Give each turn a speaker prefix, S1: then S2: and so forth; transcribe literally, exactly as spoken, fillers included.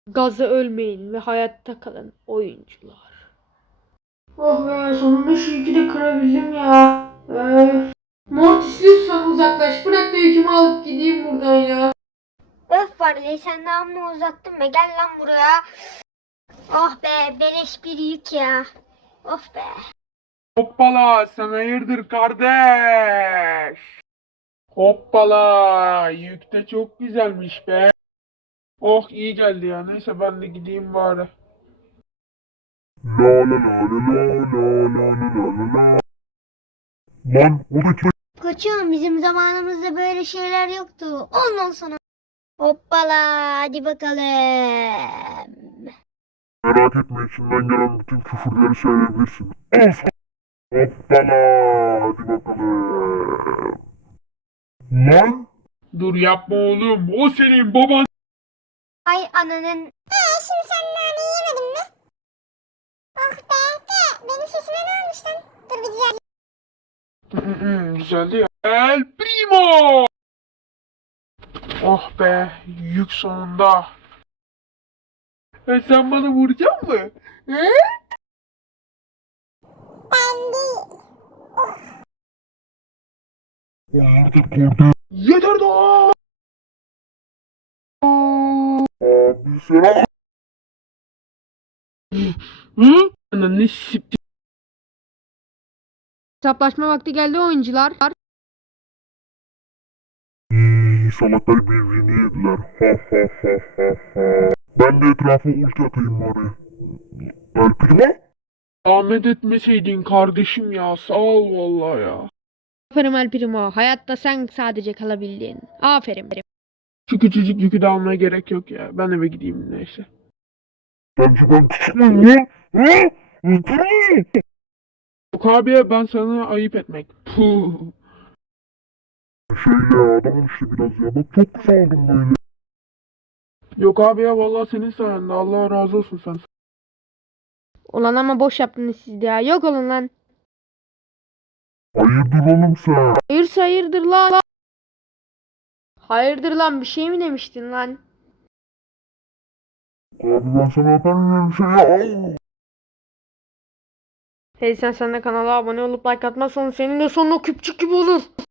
S1: Gazı ölmeyin ve hayatta kalın oyuncular. Oh be, sonunda şu iki de kırabildim ya. Ee, Mortis lütfen uzaklaş. Bırak da yükümü alıp gideyim buradan ya.
S2: Öf Barley, sen de amma uzattın be, gel lan buraya. Oh be, beleş bir yük ya. Of be.
S3: Hoppala, sen hayırdır kardeş? Hoppala, yük de çok güzelmiş be. Oh, iyi geldi ya. Neyse ben de gideyim bari.
S4: La la la la la la la la la la. Lan o da kim?
S2: Koçum, bizim zamanımızda böyle şeyler yoktu. Ondan sonra. Hoppala, hadi bakalım.
S4: Merak etme, içinden gelen bütün küfürleri söyleyebilirsin. Al sana. Hoppala, hadi bakalım. Lan
S3: Dur yapma oğlum. O senin baban.
S2: Ay ananın. Eee şimdi sen nane yemedin mi? Oh be de benim sesime ne olmuş lan? Dur bir güzel.
S3: Güzeldi ya. El Primo. Oh be, yük sonunda. E sen bana vuracak mı? He?
S2: Ben değil.
S4: o artık kordu.
S3: Yeter daha.
S4: Abi selam.
S3: Hı? Ananı sip.
S1: Hesaplaşma vakti geldi oyuncular.
S4: İyi, salaklar birbirini yediler. Ha ha ha ha ha. Ben de etrafa ulti atayım bari. El Primo?
S3: Ahmet etmeseydin kardeşim ya. Sağ ol vallahi ya.
S1: Aferin El Primo. Hayatta sen sadece kalabildin. Aferin.
S3: Şu küçücük yükü de almaya gerek yok ya. Ben eve gideyim neyse.
S4: Bence ben küçük müyüm lan? Ha? El Primo?
S3: Yok abi, ben sana ayıp etmek. Puh.
S4: Şey ya, adamım işte biraz ya. Bak çok güzel oldum böyle.
S3: Yok abi ya, vallahi senin sayende. Allah razı olsun sen.
S1: Ulan ama boş yaptınız siz de ya. Yok olun lan.
S4: Hayırdır oğlum sen?
S1: Hayırsa hayırdır lan. Hayırdır lan, bir şey mi demiştin lan?
S4: Abi ben sana öpemiyorum şey ya.
S1: Hey sen sen de kanala abone olup like atmazsan senin de sonun o küpçük gibi olur.